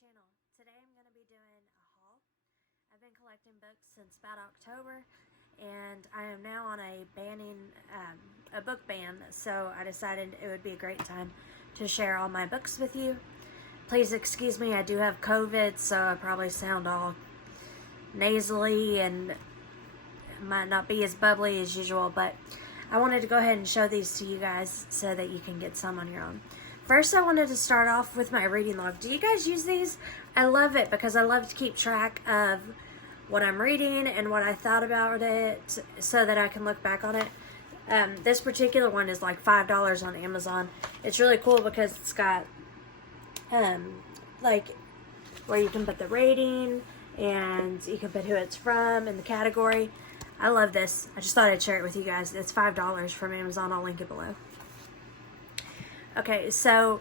channel. Today I'm going to be doing a haul. I've been collecting books since about October, and I am now on a book ban, so I decided it would be a great time to share all my books with you. Please excuse me, I do have COVID, so I probably sound all nasally and might not be as bubbly as usual, but I wanted to go ahead and show these to you guys so that you can get some on your own. First, I wanted to start off with my reading log. Do you guys use these? I love it because I love to keep track of what I'm reading and what I thought about it so that I can look back on it. This particular one is like $5 on Amazon. It's really cool because it's got like where you can put the rating and you can put who it's from and the category. I love this. I just thought I'd share it with you guys. It's $5 from Amazon. I'll link it below. Okay, so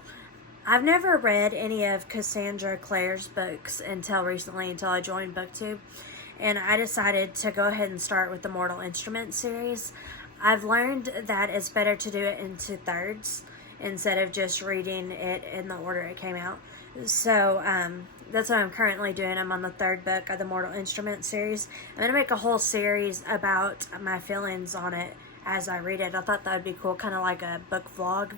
I've never read any of Cassandra Clare's books until recently, until I joined BookTube, and I decided to go ahead and start with the Mortal Instruments series. I've learned that it's better to do it into thirds instead of just reading it in the order it came out. So that's what I'm currently doing. I'm on the third book of the Mortal Instruments series. I'm going to make a whole series about my feelings on it as I read it. I thought that would be cool, kind of like a book vlog.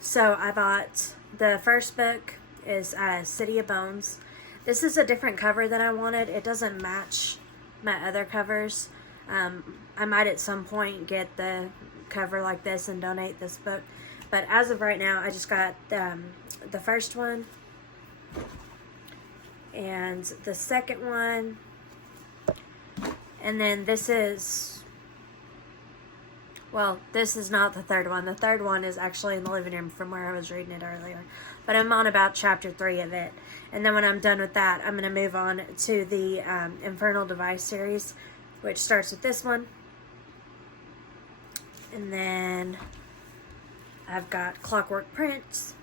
So I bought the first book is City of Bones. This is a different cover than I wanted. It doesn't match my other covers. I might at some point get the cover like this and donate this book, but as of right now I just got the first one and the second one, and then this is not the third one. The third one is actually in the living room from where I was reading it earlier. But I'm on about chapter 3 of it. And then when I'm done with that, I'm going to move on to the Infernal Device series, which starts with this one. And then I've got Clockwork Prince.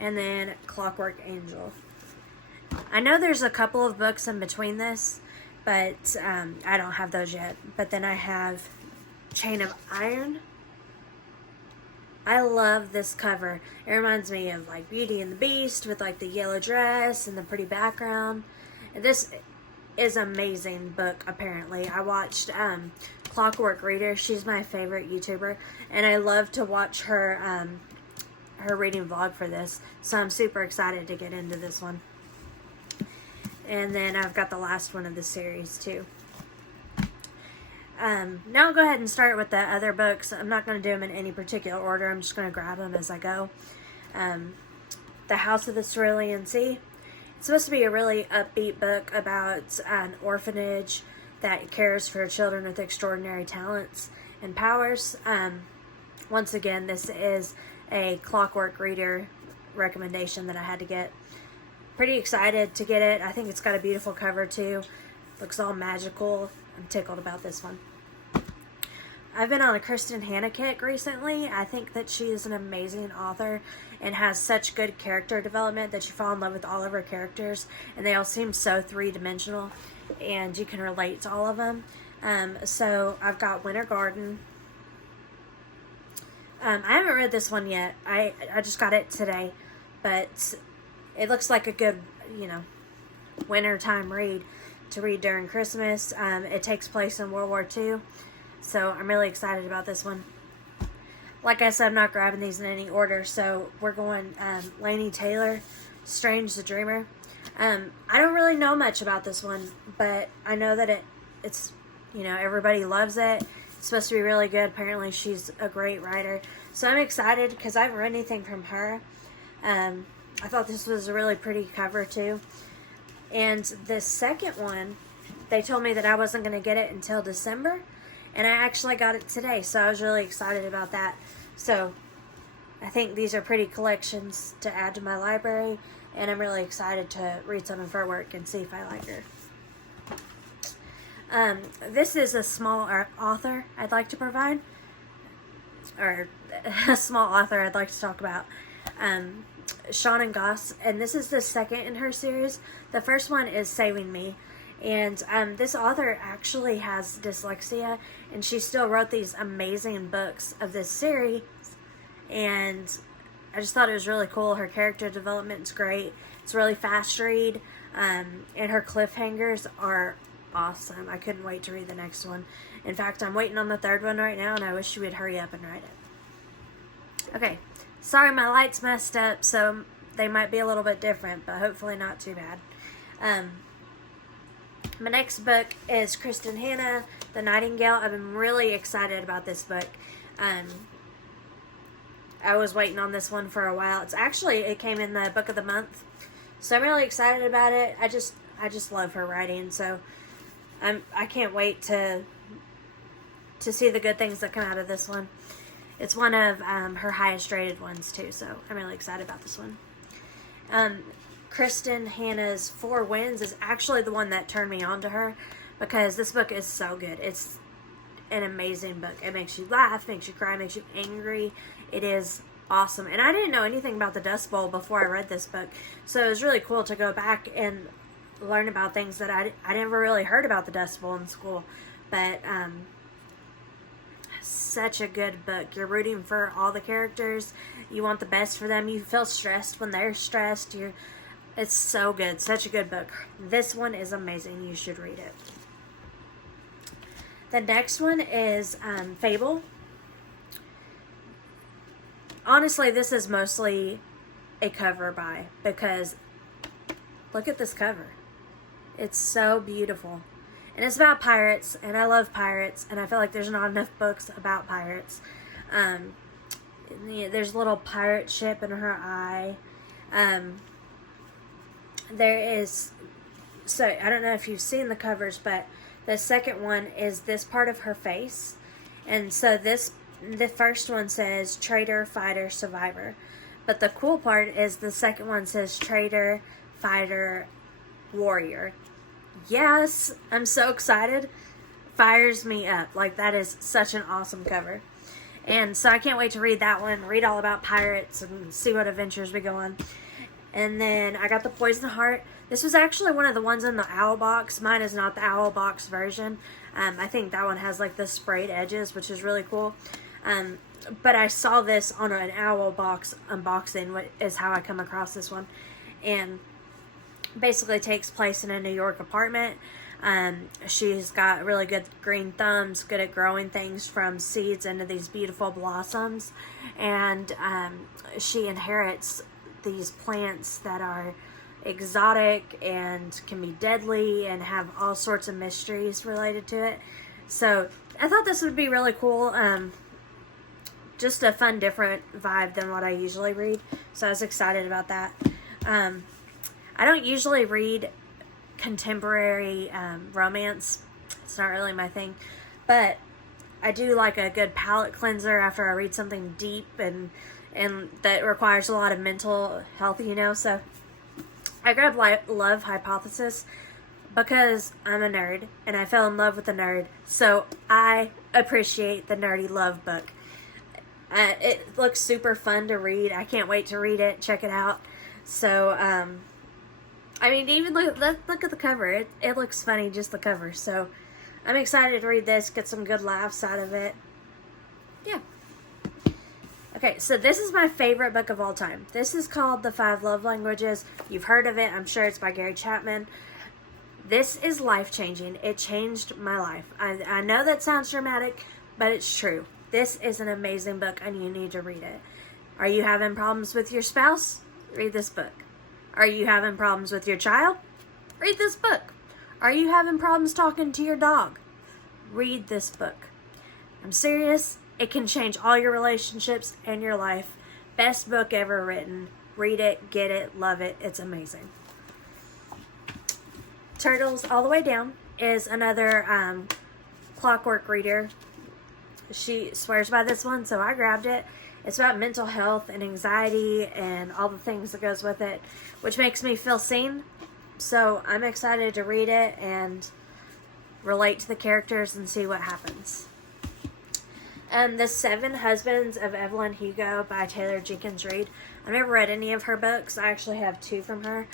And then Clockwork Angel. I know there's a couple of books in between this, but I don't have those yet. But then I have Chain of Iron. I love this cover. It reminds me of like Beauty and the Beast with like the yellow dress and the pretty background. And this is an amazing book, apparently. I watched Clockwork Reader. She's my favorite YouTuber, and I love to watch her her reading vlog for this. So I'm super excited to get into this one. And then I've got the last one of the series too. Now I'll go ahead and start with the other books. I'm not going to do them in any particular order. I'm just going to grab them as I go. The House of the Cerulean Sea. It's supposed to be a really upbeat book about an orphanage that cares for children with extraordinary talents and powers. Once again, this is a Clockwork Reader recommendation that I had to get. Pretty excited to get it. I think it's got a beautiful cover too. Looks all magical. I'm tickled about this one. I've been on a Kristen Hanna kick recently. I think that she is an amazing author and has such good character development that you fall in love with all of her characters, and they all seem so three-dimensional and you can relate to all of them. So I've got Winter Garden. I haven't read this one yet. I just got it today, but it looks like a good, wintertime read to read during Christmas. It takes place in World War II, so I'm really excited about this one. Like I said, I'm not grabbing these in any order, so we're going Laini Taylor, Strange the Dreamer. I don't really know much about this one, but I know that it's everybody loves it. It's supposed to be really good. Apparently she's a great writer, so I'm excited because I haven't read anything from her. I thought this was a really pretty cover too. And the second one, they told me that I wasn't going to get it until December, and I actually got it today, so I was really excited about that. So I think these are pretty collections to add to my library, and I'm really excited to read some of her work and see if I like her. This is a small author I'd like to provide, or a small author I'd like to talk about. Sean and Goss, and this is the second in her series. The first one is Saving Me, and this author actually has dyslexia, and she still wrote these amazing books of this series, and I just thought it was really cool. Her character development is great. It's a really fast read, and her cliffhangers are awesome. I couldn't wait to read the next one. In fact, I'm waiting on the third one right now, and I wish you would hurry up and write it. Okay, sorry my lights messed up, so they might be a little bit different, but hopefully not too bad. My next book is Kristen Hanna, The Nightingale. I've been really excited about this book. I was waiting on this one for a while. It came in the book of the month, so I'm really excited about it. I just love her writing, so I can't wait to see the good things that come out of this one. It's one of her highest rated ones too, so I'm really excited about this one. Kristen Hanna's Four Winds is actually the one that turned me on to her, because this book is so good. It's an amazing book. It makes you laugh, makes you cry, makes you angry. It is awesome. And I didn't know anything about the Dust Bowl before I read this book, so it was really cool to go back and learn about things that I never really heard about the Dust Bowl in school. But such a good book. You're rooting for all the characters. You want the best for them. You feel stressed when they're stressed. It's so good. Such a good book. This one is amazing. You should read it. The next one is Fable. Honestly, this is mostly a cover buy, because look at this cover. It's so beautiful. And it's about pirates, and I love pirates, and I feel like there's not enough books about pirates. There's a little pirate ship in her eye. So I don't know if you've seen the covers, but the second one is this part of her face. And so the first one says traitor, fighter, survivor. But the cool part is the second one says traitor, fighter, warrior. Yes, I'm so excited. Fires me up. Like, that is such an awesome cover. And so I can't wait to read that one, read all about pirates, and see what adventures we go on. And then I got the Poison Heart. This was actually one of the ones in the Owl box. Mine is not the Owl box version. I think that one has like the sprayed edges, which is really cool. But I saw this on an Owl box unboxing, is how I come across this one. And basically takes place in a New York apartment. She's got really good green thumbs, good at growing things from seeds into these beautiful blossoms. And she inherits these plants that are exotic and can be deadly and have all sorts of mysteries related to it. So I thought this would be really cool. Just a fun, different vibe than what I usually read. So I was excited about that. I don't usually read contemporary romance. It's not really my thing. But I do like a good palate cleanser after I read something deep and that requires a lot of mental health, So I grabbed Love Hypothesis because I'm a nerd and I fell in love with a nerd. So I appreciate the nerdy love book. It looks super fun to read. I can't wait to read it. Check it out. So, I mean, even look at the cover. It looks funny, just the cover. So I'm excited to read this, get some good laughs out of it. Yeah. Okay, so this is my favorite book of all time. This is called The 5 Love Languages. You've heard of it. I'm sure it's by Gary Chapman. This is life-changing. It changed my life. I know that sounds dramatic, but it's true. This is an amazing book, and you need to read it. Are you having problems with your spouse? Read this book. Are you having problems with your child? Read this book. Are you having problems talking to your dog? Read this book. I'm serious. It can change all your relationships and your life. Best book ever written. Read it, get it, love it. It's amazing. Turtles All the Way Down is another Clockwork reader. She swears by this one, so I grabbed it. It's about mental health and anxiety and all the things that goes with it, which makes me feel seen. So I'm excited to read it and relate to the characters and see what happens. The 7 Husbands of Evelyn Hugo by Taylor Jenkins Reid. I've never read any of her books. I actually have 2 from her.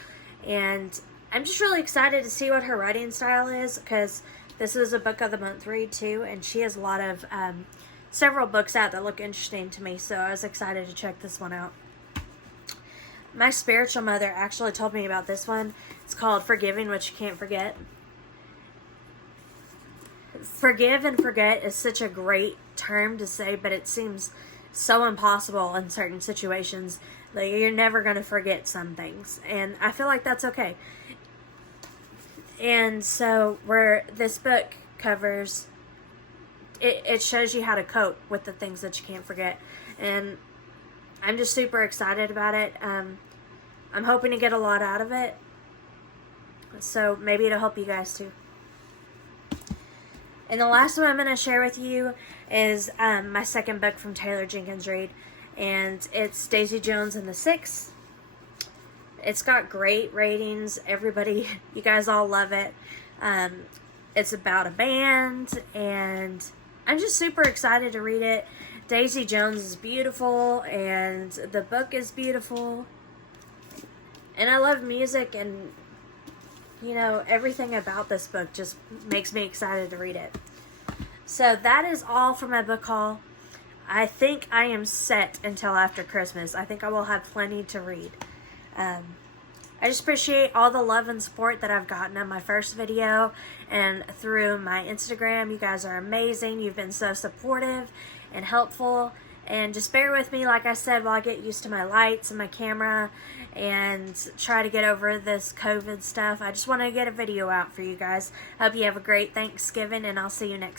And I'm just really excited to see what her writing style is, because this is a book of the month read too, and she has a lot of several books out that look interesting to me, so I was excited to check this one out. My spiritual mother actually told me about this one. It's called Forgiving What You Can't Forget. Forgive and forget is such a great term to say, but it seems so impossible in certain situations. Like, you're never going to forget some things, and I feel like that's okay. And so where this book covers, it shows you how to cope with the things that you can't forget, and I'm just super excited about it. I'm hoping to get a lot out of it, so maybe it'll help you guys too. And the last one I'm going to share with you is my second book from Taylor Jenkins Reid, and it's Daisy Jones and the Six. It's got great ratings. Everybody, you guys all love it. It's about a band, and I'm just super excited to read it. Daisy Jones is beautiful, and the book is beautiful. And I love music, and you know, everything about this book just makes me excited to read it. So that is all for my book haul. I think I am set until after Christmas. I think I will have plenty to read. I just appreciate all the love and support that I've gotten on my first video and through my Instagram. You guys are amazing. You've been so supportive and helpful. And just bear with me, like I said, while I get used to my lights and my camera and try to get over this COVID stuff. I just want to get a video out for you guys. Hope you have a great Thanksgiving, and I'll see you next time.